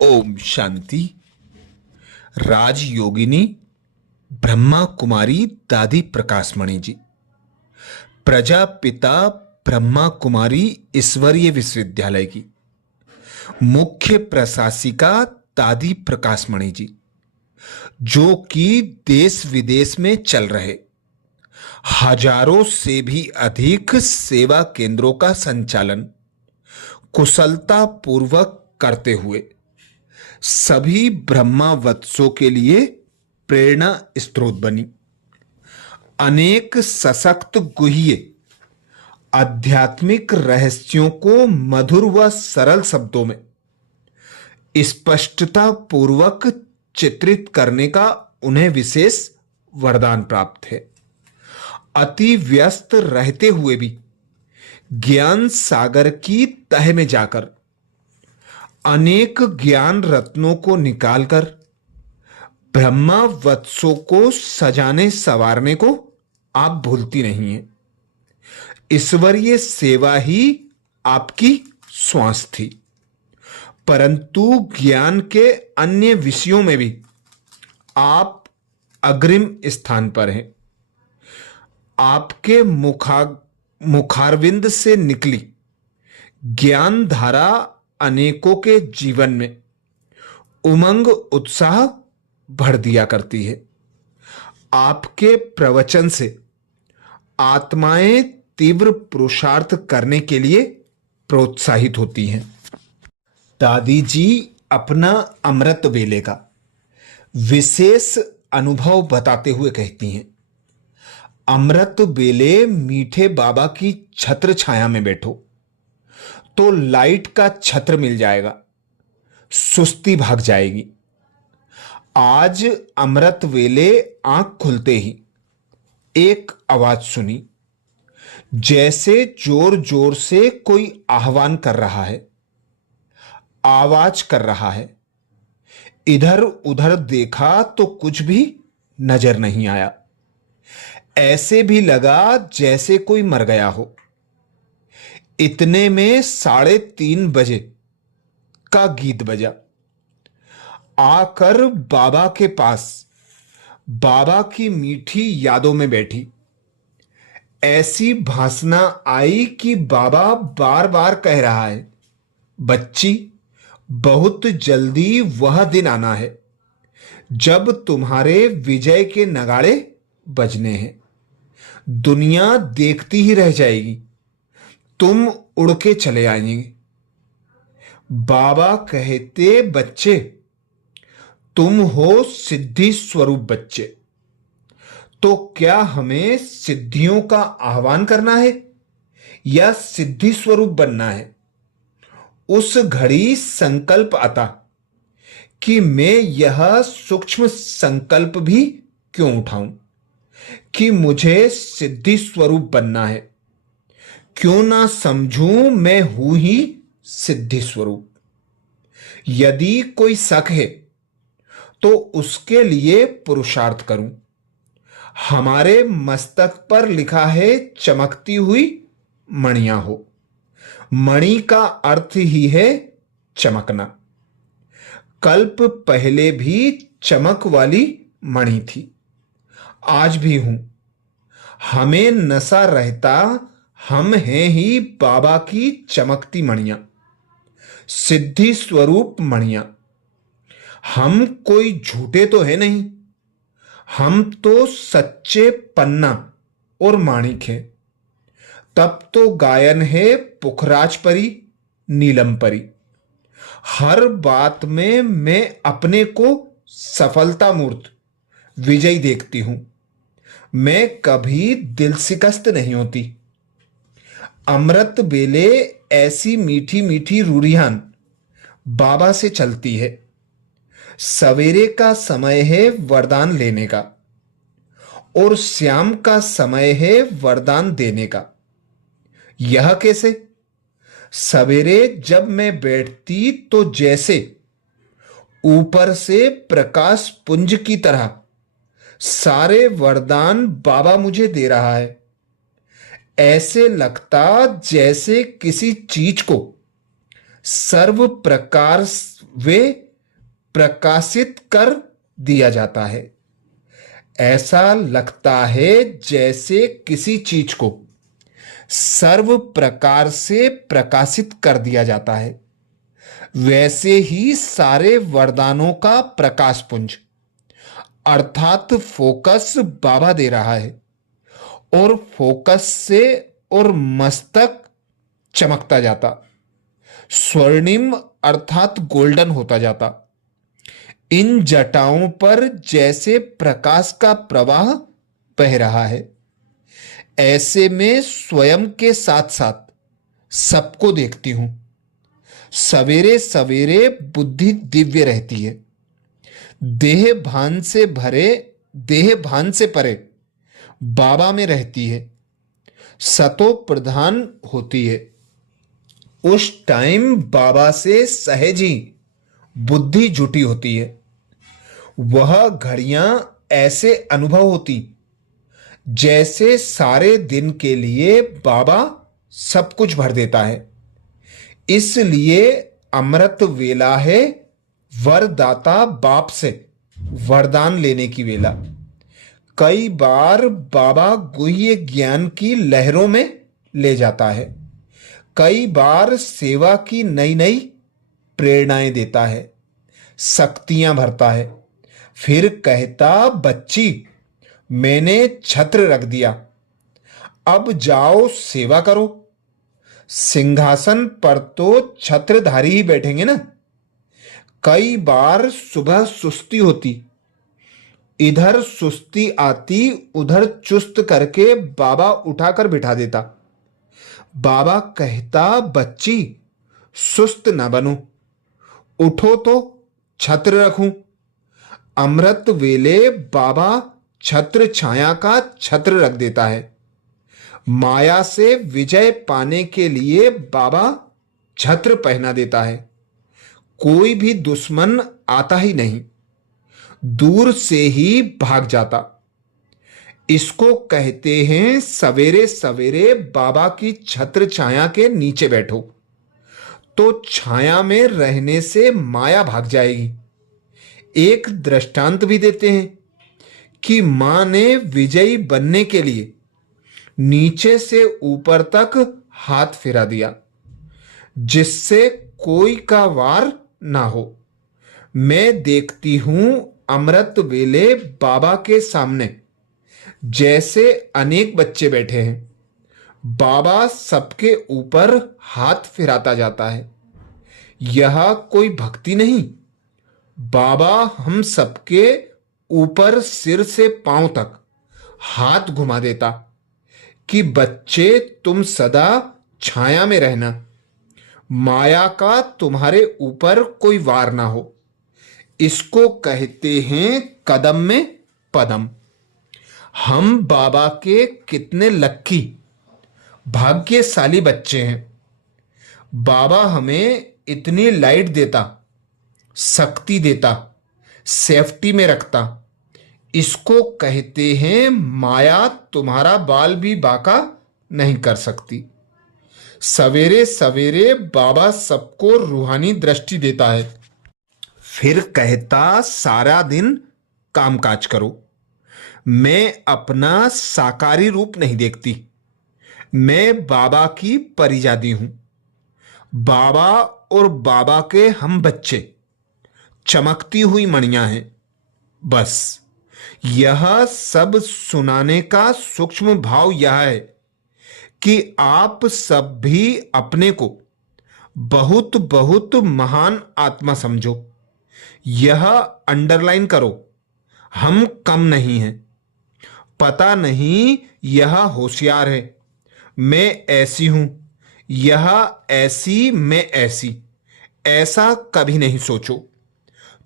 ओम शांति। राजयोगिनी ब्रह्मा कुमारी दादी प्रकाशमणि जी, प्रजापिता ब्रह्मा कुमारी ईश्वरीय विश्वविद्यालय की मुख्य प्रशासिका दादी प्रकाशमणि जी, जो कि देश विदेश में चल रहे हजारों से भी अधिक सेवा केंद्रों का संचालन कुशलता पूर्वक करते हुए सभी ब्रह्मावत्सों के लिए प्रेरणा स्रोत बनी। अनेक सशक्त गुह्य आध्यात्मिक रहस्यों को मधुर व सरल शब्दों में स्पष्टता पूर्वक चित्रित करने का उन्हें विशेष वरदान प्राप्त है। अति व्यस्त रहते हुए भी ज्ञान सागर की तह में जाकर अनेक ज्ञान रत्नों को निकालकर ब्रह्मावत्सों को सजाने संवारने को आप भूलती नहीं हैं। ईश्वरीय सेवा ही आपकी श्वास थी, परंतु ज्ञान के अन्य विषयों में भी आप अग्रिम स्थान पर हैं। आपके मुखारविंद से निकली ज्ञान धारा अनेकों के जीवन में उमंग उत्साह भर दिया करती है। आपके प्रवचन से आत्माएं तीव्र पुरुषार्थ करने के लिए प्रोत्साहित होती हैं। दादी जी अपना अमृत वेले का विशेष अनुभव बताते हुए कहती हैं, अमृत बेले मीठे बाबा की छत्र छाया में बैठो तो लाइट का छत्र मिल जाएगा, सुस्ती भाग जाएगी। आज अमृत वेले आंख खुलते ही एक आवाज सुनी, जैसे जोर जोर से कोई आह्वान कर रहा है, आवाज कर रहा है। इधर उधर देखा तो कुछ भी नजर नहीं आया। ऐसे भी लगा जैसे कोई मर गया हो। इतने में 3:30 बजे का गीत बजा। आकर बाबा के पास बाबा की मीठी यादों में बैठी। ऐसी भासना आई कि बाबा बार बार कह रहा है, बच्ची बहुत जल्दी वह दिन आना है जब तुम्हारे विजय के नगाड़े बजने हैं। दुनिया देखती ही रह जाएगी, तुम उड़ के चले आएंगे। बाबा कहते, बच्चे तुम हो सिद्धि स्वरूप बच्चे, तो क्या हमें सिद्धियों का आह्वान करना है या सिद्धि स्वरूप बनना है? उस घड़ी संकल्प आता कि मैं यह सूक्ष्म संकल्प भी क्यों उठाऊं कि मुझे सिद्धि स्वरूप बनना है। क्यों ना समझूं मैं हूं ही सिद्धि स्वरूप। यदि कोई शक है तो उसके लिए पुरुषार्थ करूं। हमारे मस्तक पर लिखा है, चमकती हुई मणियां हो। मणि का अर्थ ही है चमकना। कल्प पहले भी चमक वाली मणि थी, आज भी हूं। हमें नशा रहता, हम हैं ही बाबा की चमकती मणियां, सिद्धि स्वरूप मणियां। हम कोई झूठे तो है नहीं, हम तो सच्चे पन्ना और माणिक हैं। तब तो गायन है पुखराज परी, नीलम परी। हर बात में मैं अपने को सफलता मूर्त विजयी देखती हूं। मैं कभी दिल शिकस्त नहीं होती। अमृत बेले ऐसी मीठी मीठी रूरियान बाबा से चलती है। सवेरे का समय है वरदान लेने का और शाम का समय है वरदान देने का। यह कैसे? सवेरे जब मैं बैठती तो जैसे ऊपर से प्रकाश पुंज की तरह सारे वरदान बाबा मुझे दे रहा है। ऐसे लगता जैसे किसी चीज को सर्व प्रकार वे प्रकाशित कर दिया जाता है। ऐसा लगता है जैसे किसी चीज को सर्व प्रकार से प्रकाशित कर दिया जाता है। वैसे ही सारे वरदानों का प्रकाश पुंज अर्थात फोकस बाबा दे रहा है, और फोकस से और मस्तक चमकता जाता, स्वर्णिम अर्थात गोल्डन होता जाता। इन जटाओं पर जैसे प्रकाश का प्रवाह बह रहा है, ऐसे में स्वयं के साथ साथ सबको देखती हूं। सवेरे सवेरे बुद्धि दिव्य रहती है, देह भान से परे बाबा में रहती है, सतो प्रधान होती है। उस टाइम बाबा से सहज ही बुद्धि जुटी होती है। वह घड़ियां ऐसे अनुभव होती जैसे सारे दिन के लिए बाबा सब कुछ भर देता है। इसलिए अमृत वेला है वरदाता बाप से वरदान लेने की वेला। कई बार बाबा गुह्य ज्ञान की लहरों में ले जाता है, कई बार सेवा की नई नई प्रेरणाएं देता है, शक्तियां भरता है। फिर कहता, बच्ची मैंने छत्र रख दिया, अब जाओ सेवा करो। सिंहासन पर तो छत्रधारी ही बैठेंगे ना। कई बार सुबह सुस्ती होती, इधर सुस्ती आती, उधर चुस्त करके बाबा उठाकर बिठा देता। बाबा कहता, बच्ची सुस्त न बनो, उठो तो छत्र रखूं। अमृत वेले बाबा छत्र छाया का छत्र रख देता है। माया से विजय पाने के लिए बाबा छत्र पहना देता है। कोई भी दुश्मन आता ही नहीं, दूर से ही भाग जाता। इसको कहते हैं सवेरे सवेरे बाबा की छत्र छाया के नीचे बैठो, तो छाया में रहने से माया भाग जाएगी। एक दृष्टांत भी देते हैं कि मां ने विजयी बनने के लिए नीचे से ऊपर तक हाथ फिरा दिया, जिससे कोई का वार ना हो। मैं देखती हूं अमृत वेले बाबा के सामने जैसे अनेक बच्चे बैठे हैं, बाबा सबके ऊपर हाथ फिराता जाता है। यह कोई भक्ति नहीं, बाबा हम सबके ऊपर सिर से पांव तक हाथ घुमा देता कि बच्चे तुम सदा छाया में रहना, माया का तुम्हारे ऊपर कोई वार ना हो। इसको कहते हैं कदम में पदम। हम बाबा के कितने लक्की भाग्यशाली बच्चे हैं। बाबा हमें इतनी लाइट देता, शक्ति देता, सेफ्टी में रखता। इसको कहते हैं माया तुम्हारा बाल भी बाका नहीं कर सकती। सवेरे सवेरे बाबा सबको रूहानी दृष्टि देता है, फिर कहता सारा दिन कामकाज करो। मैं अपना साकारी रूप नहीं देखती, मैं बाबा की परिजादी हूं। बाबा और बाबा के हम बच्चे चमकती हुई मणियां हैं। बस यह सब सुनाने का सूक्ष्म भाव यह है कि आप सब भी अपने को बहुत बहुत महान आत्मा समझो। यह अंडरलाइन करो, हम कम नहीं हैं। पता नहीं यह होशियार है, मैं ऐसी हूं, यह ऐसी, मैं ऐसी, ऐसा कभी नहीं सोचो।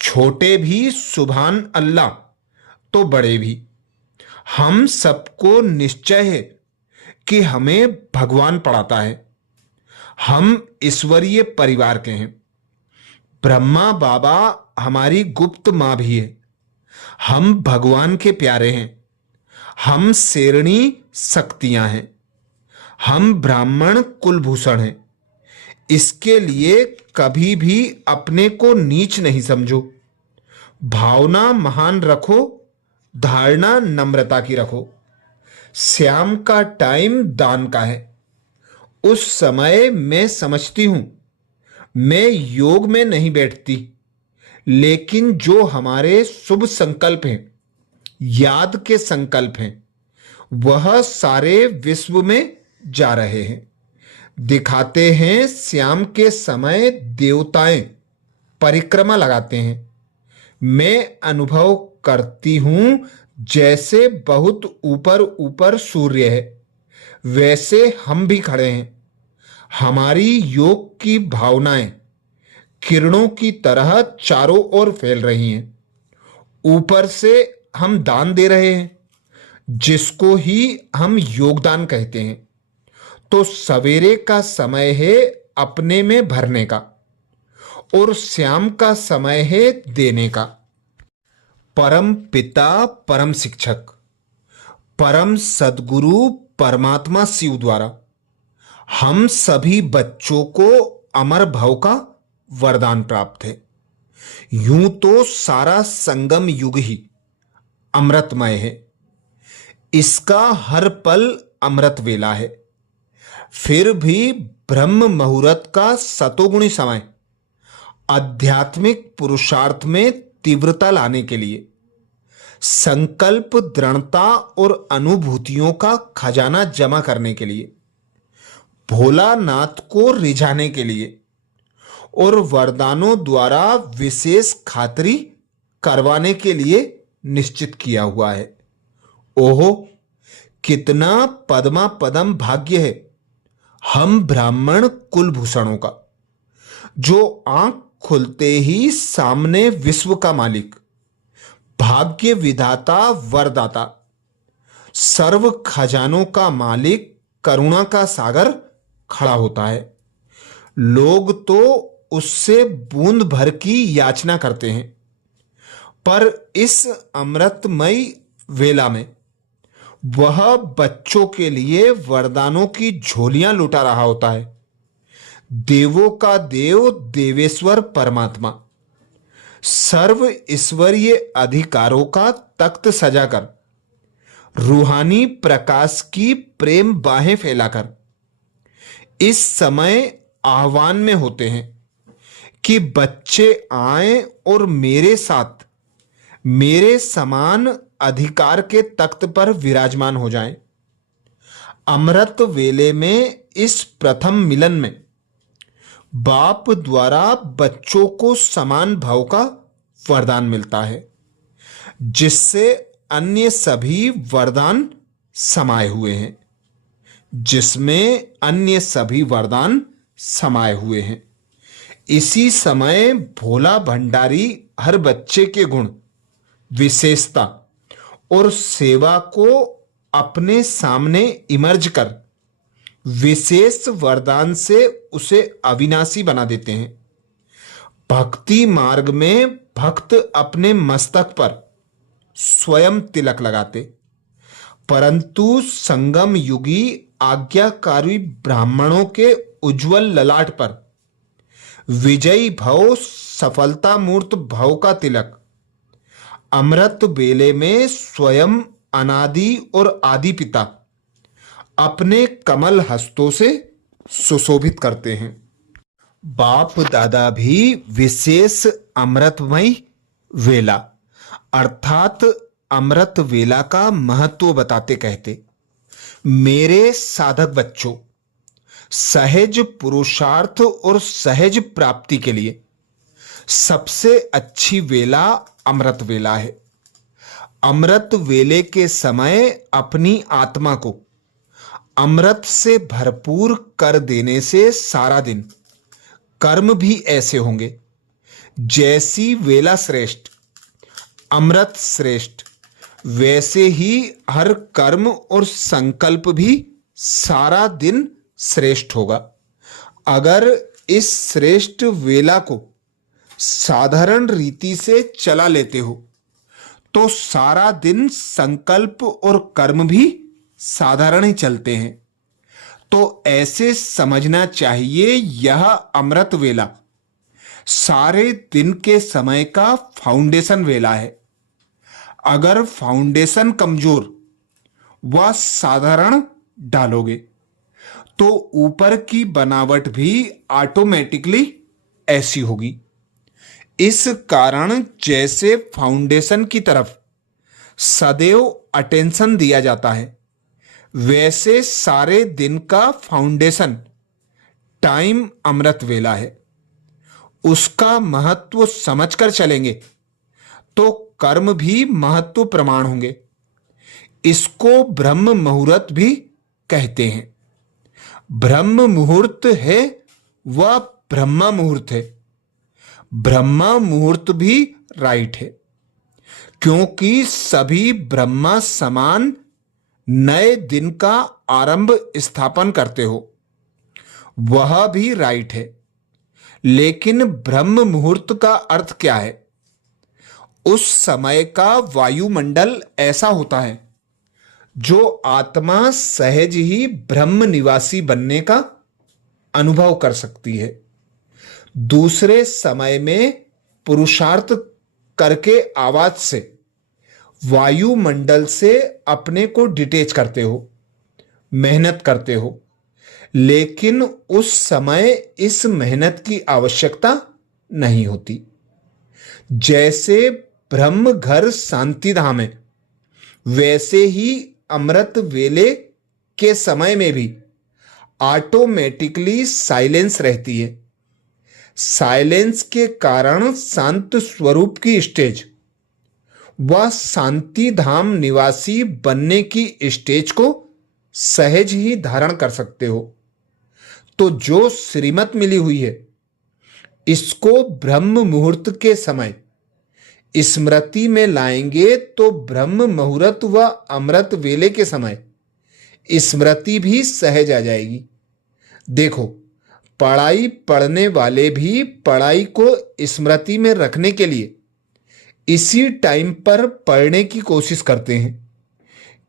छोटे भी सुभान अल्लाह तो बड़े भी। हम सबको निश्चय है कि हमें भगवान पढ़ाता है। हम ईश्वरीय परिवार के हैं। ब्रह्मा बाबा हमारी गुप्त मां भी है। हम भगवान के प्यारे हैं। हम शेरणी शक्तियां हैं। हम ब्राह्मण कुलभूषण हैं। इसके लिए कभी भी अपने को नीच नहीं समझो। भावना महान रखो, धारणा नम्रता की रखो। श्याम का टाइम दान का है। उस समय मैं समझती हूं, मैं योग में नहीं बैठती, लेकिन जो हमारे शुभ संकल्प हैं, याद के संकल्प हैं, वह सारे विश्व में जा रहे हैं। दिखाते हैं श्याम के समय देवताएं परिक्रमा लगाते हैं। मैं अनुभव करती हूं जैसे बहुत ऊपर ऊपर सूर्य है, वैसे हम भी खड़े हैं। हमारी योग की भावनाएं किरणों की तरह चारों ओर फैल रही हैं। ऊपर से हम दान दे रहे हैं, जिसको ही हम योगदान कहते हैं। तो सवेरे का समय है अपने में भरने का, और शाम का समय है देने का। परम पिता, परम शिक्षक, परम सद्गुरु परमात्मा शिव द्वारा हम सभी बच्चों को अमर भव का वरदान प्राप्त है। यूं तो सारा संगम युग ही अमृतमय है। इसका हर पल अमृत वेला है। फिर भी ब्रह्म मुहूर्त का सतोगुणी समय आध्यात्मिक पुरुषार्थ में तीव्रता लाने के लिए, संकल्प, दृढ़ता और अनुभूतियों का खजाना जमा करने के लिए, भोलानाथ को रिझाने के लिए और वरदानों द्वारा विशेष खातरी करवाने के लिए निश्चित किया हुआ है। ओहो, कितना पद्मा पदम भाग्य है हम ब्राह्मण कुलभूषणों का, जो आंख खुलते ही सामने विश्व का मालिक, भाग्य विधाता, वरदाता, सर्व खजानों का मालिक, करुणा का सागर खड़ा होता है। लोग तो उससे बूंद भर की याचना करते हैं, पर इस अमृतमय वेला में वह बच्चों के लिए वरदानों की झोलियां लुटा रहा होता है। देवों का देव, देवेश्वर परमात्मा सर्व ईश्वरीय अधिकारों का तख्त सजाकर, रूहानी प्रकाश की प्रेम बाहें फैलाकर इस समय आह्वान में होते हैं कि बच्चे आएं और मेरे साथ मेरे समान अधिकार के तख्त पर विराजमान हो जाएं। अमृत वेले में इस प्रथम मिलन में बाप द्वारा बच्चों को समान भाव का वरदान मिलता है, जिससे अन्य सभी वरदान समाये हुए हैं, जिसमें अन्य सभी वरदान समाये हुए हैं। इसी समय भोला भंडारी हर बच्चे के गुण, विशेषता और सेवा को अपने सामने इमर्ज कर विशेष वरदान से उसे अविनाशी बना देते हैं। भक्ति मार्ग में भक्त अपने मस्तक पर स्वयं तिलक लगाते, परंतु संगम युगी आज्ञाकारी ब्राह्मणों के उज्जवल ललाट पर विजयी भव, सफलता मूर्त भव का तिलक अमृत बेले में स्वयं अनादि और आदि पिता अपने कमल हस्तों से सुशोभित करते हैं। बाप दादा भी विशेष अमृतमय वेला अर्थात अमृत वेला का महत्व बताते कहते, मेरे साधक बच्चों, सहज पुरुषार्थ और सहज प्राप्ति के लिए सबसे अच्छी वेला अमृत वेला है। अमृत वेले के समय अपनी आत्मा को अमृत से भरपूर कर देने से सारा दिन कर्म भी ऐसे होंगे जैसी वेला श्रेष्ठ, अमृत श्रेष्ठ, वैसे ही हर कर्म और संकल्प भी सारा दिन श्रेष्ठ होगा। अगर इस श्रेष्ठ वेला को साधारण रीति से चला लेते हो तो सारा दिन संकल्प और कर्म भी साधारण ही चलते हैं। तो ऐसे समझना चाहिए यह अमृत वेला सारे दिन के समय का फाउंडेशन वेला है। अगर फाउंडेशन कमजोर व साधारण डालोगे तो ऊपर की बनावट भी ऑटोमेटिकली ऐसी होगी। इस कारण जैसे फाउंडेशन की तरफ सदैव अटेंशन दिया जाता है, वैसे सारे दिन का फाउंडेशन टाइम अमृत वेला है। उसका महत्व समझकर चलेंगे तो कर्म भी महत्व प्रमाण होंगे। इसको ब्रह्म मुहूर्त भी कहते हैं। ब्रह्म मुहूर्त है वह ब्रह्मा मुहूर्त है। ब्रह्मा मुहूर्त भी राइट है, क्योंकि सभी ब्रह्मा समान नए दिन का आरंभ स्थापन करते हो, वह भी राइट है। लेकिन ब्रह्म मुहूर्त का अर्थ क्या है? उस समय का वायुमंडल ऐसा होता है जो आत्मा सहज ही ब्रह्म निवासी बनने का अनुभव कर सकती है। दूसरे समय में पुरुषार्थ करके आवाज से वायुमंडल से अपने को डिटेच करते हो, मेहनत करते हो, लेकिन उस समय इस मेहनत की आवश्यकता नहीं होती। जैसे ब्रह्म घर शांति धाम है, वैसे ही अमृत वेले के समय में भी ऑटोमेटिकली साइलेंस रहती है। साइलेंस के कारण शांत स्वरूप की स्टेज व शांति धाम निवासी बनने की स्टेज को सहज ही धारण कर सकते हो। तो जो श्रीमत मिली हुई है, इसको ब्रह्म मुहूर्त के समय स्मृति में लाएंगे तो ब्रह्म मुहूर्त व अमृत वेले के समय स्मृति भी सहज आ जाएगी। देखो, पढ़ाई पढ़ने वाले भी पढ़ाई को स्मृति में रखने के लिए इसी टाइम पर पढ़ने की कोशिश करते हैं,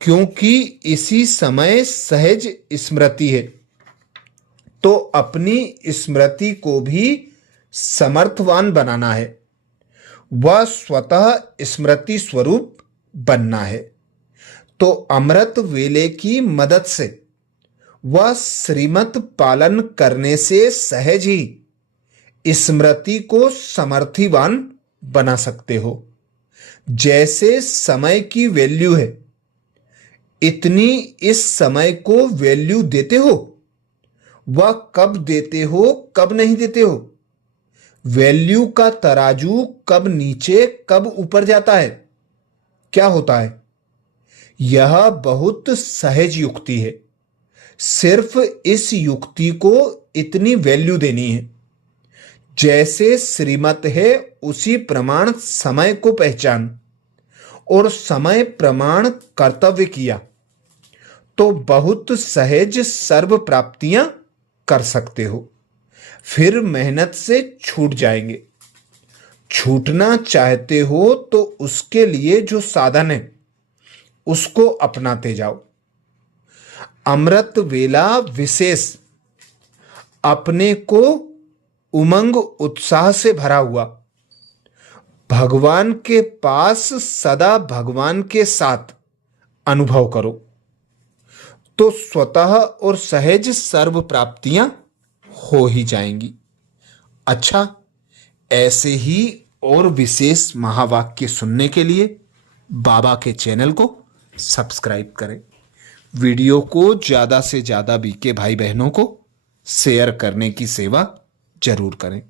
क्योंकि इसी समय सहज स्मृति है। तो अपनी स्मृति को भी समर्थवान बनाना है, वह स्वतः स्मृति स्वरूप बनना है। तो अमृत वेले की मदद से वह श्रीमत पालन करने से सहज ही स्मृति को समर्थिवान बना सकते हो। जैसे समय की वैल्यू है, इतनी इस समय को वैल्यू देते हो। वह कब देते हो, कब नहीं देते हो। वैल्यू का तराजू कब नीचे कब ऊपर जाता है, क्या होता है? यह बहुत सहज युक्ति है। सिर्फ इस युक्ति को इतनी वैल्यू देनी है। जैसे श्रीमत है, उसी प्रमाण समय को पहचान और समय प्रमाण कर्तव्य किया तो बहुत सहज सर्व प्राप्तियां कर सकते हो। फिर मेहनत से छूट जाएंगे। छूटना चाहते हो तो उसके लिए जो साधन है उसको अपनाते जाओ। अमृत वेला विशेष अपने को उमंग उत्साह से भरा हुआ, भगवान के पास सदा भगवान के साथ अनुभव करो तो स्वतः और सहज सर्व प्राप्तियां हो ही जाएंगी। अच्छा, ऐसे ही और विशेष महावाक्य सुनने के लिए बाबा के चैनल को सब्सक्राइब करें। वीडियो को ज़्यादा से ज़्यादा बीके भाई बहनों को शेयर करने की सेवा जरूर करें।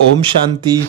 ओम शांति।